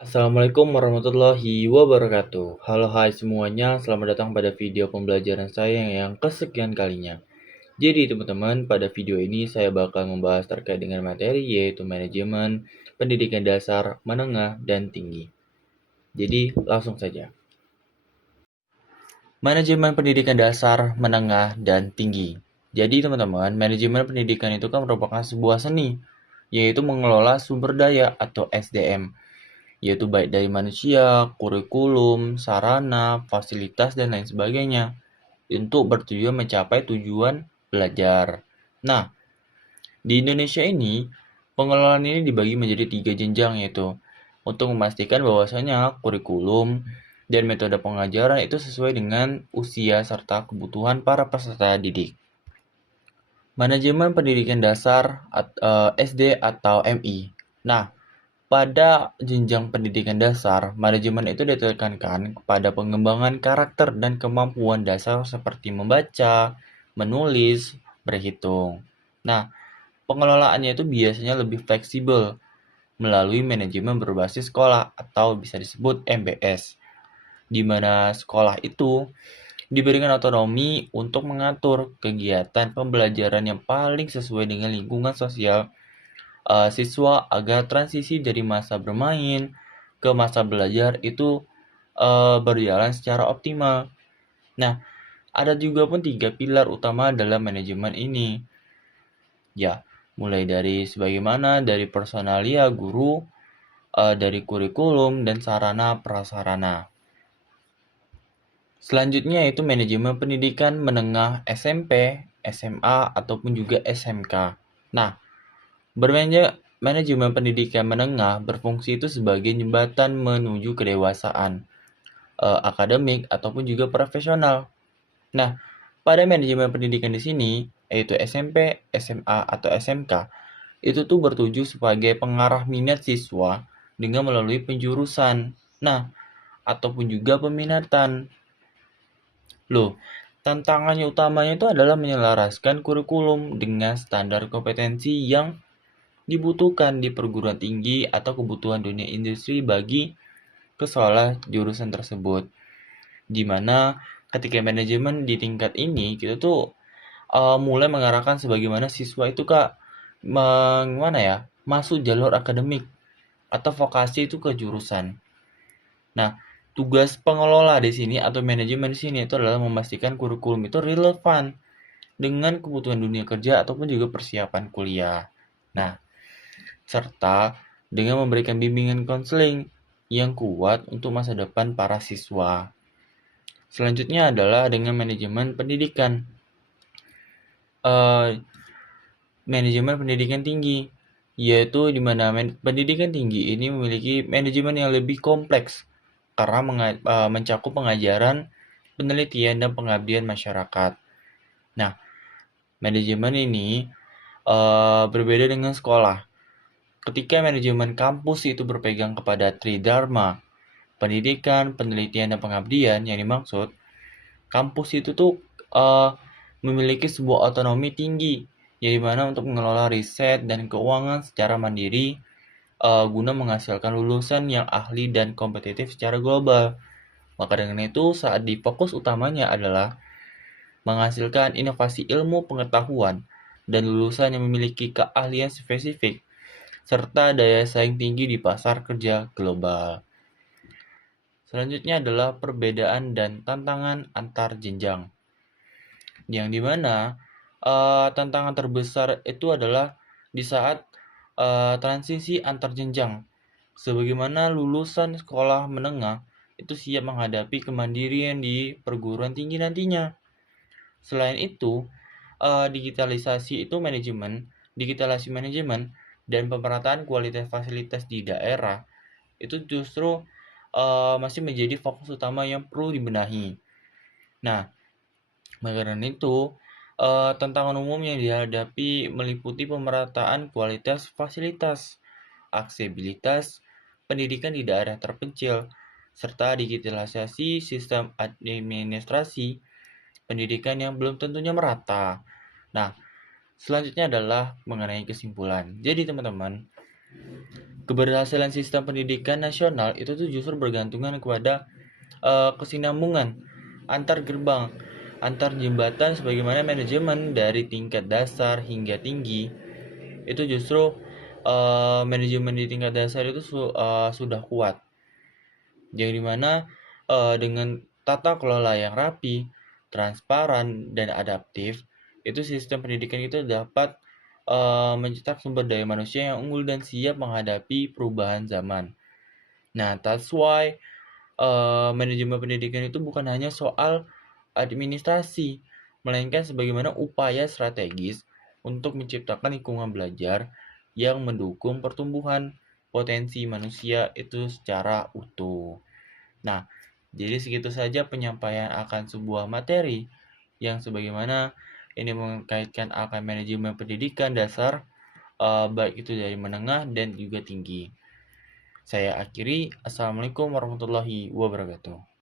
Assalamualaikum warahmatullahi wabarakatuh. Halo hai semuanya, selamat datang pada video pembelajaran saya yang kesekian kalinya. Jadi teman-teman, pada video ini saya bakal membahas terkait dengan materi yaitu manajemen pendidikan dasar, menengah, dan tinggi. Jadi langsung saja. Manajemen pendidikan dasar, menengah, dan tinggi. Jadi teman-teman, manajemen pendidikan itu kan merupakan sebuah seni, yaitu mengelola sumber daya atau SDM, yaitu baik dari manusia, kurikulum, sarana, fasilitas, dan lain sebagainya, untuk bertujuan mencapai tujuan belajar. Nah, di Indonesia ini, pengelolaan ini dibagi menjadi 3 jenjang, yaitu untuk memastikan bahwasanya kurikulum dan metode pengajaran itu sesuai dengan usia serta kebutuhan para peserta didik. Manajemen pendidikan dasar SD atau MI. Nah, pada jenjang pendidikan dasar, manajemen itu ditekankan kepada pengembangan karakter dan kemampuan dasar seperti membaca, menulis, berhitung. Nah, pengelolaannya itu biasanya lebih fleksibel melalui manajemen berbasis sekolah atau bisa disebut MBS, di mana sekolah itu diberikan otonomi untuk mengatur kegiatan pembelajaran yang paling sesuai dengan lingkungan sosial siswa agar transisi dari masa bermain ke masa belajar itu berjalan secara optimal. Nah, ada juga pun 3 pilar utama dalam manajemen ini. Ya, mulai dari sebagaimana dari personalia guru, dari kurikulum dan sarana prasarana. Selanjutnya yaitu manajemen pendidikan menengah SMP, SMA ataupun juga SMK. Nah, manajemen pendidikan menengah berfungsi itu sebagai jembatan menuju kedewasaan akademik ataupun juga profesional. Nah, pada manajemen pendidikan di sini, yaitu SMP, SMA, atau SMK, itu tuh bertuju sebagai pengarah minat siswa dengan melalui penjurusan. Nah, ataupun juga peminatan. Loh, tantangannya utamanya itu adalah menyelaraskan kurikulum dengan standar kompetensi yang dibutuhkan di perguruan tinggi atau kebutuhan dunia industri bagi keseolah jurusan tersebut. Di mana ketika manajemen di tingkat ini kita tuh mulai mengarahkan sebagaimana siswa itu Kak gimana ya, masuk jalur akademik atau vokasi itu ke jurusan. Nah, tugas pengelola di sini atau manajemen di sini itu adalah memastikan kurikulum itu relevan dengan kebutuhan dunia kerja ataupun juga persiapan kuliah. Nah, serta dengan memberikan bimbingan konseling yang kuat untuk masa depan para siswa. Selanjutnya adalah dengan manajemen pendidikan. Eh, Manajemen pendidikan tinggi, yaitu di mana pendidikan tinggi ini memiliki manajemen yang lebih kompleks karena mencakup pengajaran, penelitian, dan pengabdian masyarakat. Nah, manajemen ini berbeda dengan sekolah. Ketika manajemen kampus itu berpegang kepada Tridharma, pendidikan, penelitian, dan pengabdian yang dimaksud, kampus itu tuh memiliki sebuah otonomi tinggi, yang dimana untuk mengelola riset dan keuangan secara mandiri guna menghasilkan lulusan yang ahli dan kompetitif secara global. Maka dengan itu, saat di fokus utamanya adalah menghasilkan inovasi ilmu pengetahuan dan lulusan yang memiliki keahlian spesifik serta daya saing tinggi di pasar kerja global. Selanjutnya adalah perbedaan dan tantangan antar jenjang. Yang dimana tantangan terbesar itu adalah di saat transisi antar jenjang. Sebagaimana lulusan sekolah menengah itu siap menghadapi kemandirian di perguruan tinggi nantinya. Selain itu, digitalisasi manajemen dan pemerataan kualitas fasilitas di daerah itu justru masih menjadi fokus utama yang perlu dibenahi. Nah, karena itu, tantangan umum yang dihadapi meliputi pemerataan kualitas fasilitas, aksesibilitas pendidikan di daerah terpencil, serta digitalisasi sistem administrasi pendidikan yang belum tentunya merata. Nah, selanjutnya adalah mengenai kesimpulan. Jadi teman-teman, Keberhasilan sistem pendidikan nasional itu tuh justru bergantungan kepada kesinambungan antar gerbang, antar jembatan sebagaimana manajemen dari tingkat dasar hingga tinggi itu justru manajemen di tingkat dasar itu sudah kuat. Yang dimana dengan tata kelola yang rapi, transparan, dan adaptif, itu sistem pendidikan itu dapat mencetak sumber daya manusia yang unggul dan siap menghadapi perubahan zaman. Nah, that's why manajemen pendidikan itu bukan hanya soal administrasi, melainkan sebagaimana upaya strategis untuk menciptakan lingkungan belajar yang mendukung pertumbuhan potensi manusia itu secara utuh. Nah, jadi segitu saja penyampaian akan sebuah materi yang sebagaimana ini mengkaitkan akan manajemen pendidikan dasar, baik itu dari menengah dan juga tinggi. Saya akhiri, Assalamualaikum warahmatullahi wabarakatuh.